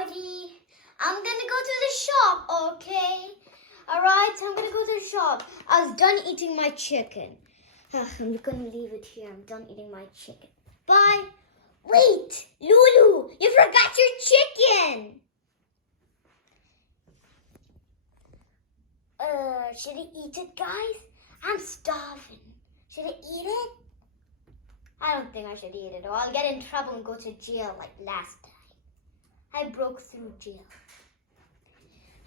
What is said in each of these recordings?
buddy. I'm gonna go to the shop, okay? Alright, I'm gonna go to the shop. I was done eating my chicken. I'm gonna leave it here. I'm done eating my chicken. Bye. Wait, Lulu, you forgot your chicken. Should I eat it, guys? I'm starving. Should I eat it? I don't think I should eat it, or I'll get in trouble and go to jail like last time. I broke through jail.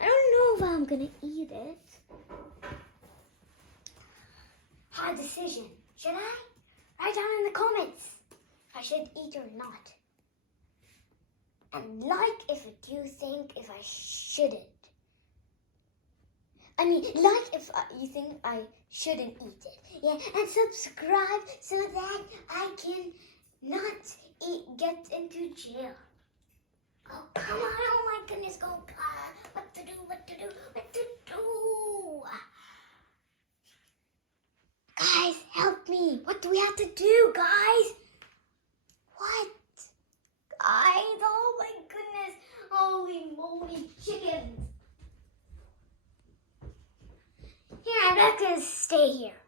I don't know if I'm gonna eat it. Hard decision. Should I? Write down in the comments if I should eat or not. And like if you think if I shouldn't. I mean, like if you think I shouldn't eat it. Yeah, and subscribe so that I can not get into jail. Oh, come on. Oh, my goodness. Go, God. What to do, what to do, what to do? Guys, help me. What do we have to do, guys? What? Guys, oh, my goodness. Holy moly chickens. Here, I'm not going to stay here.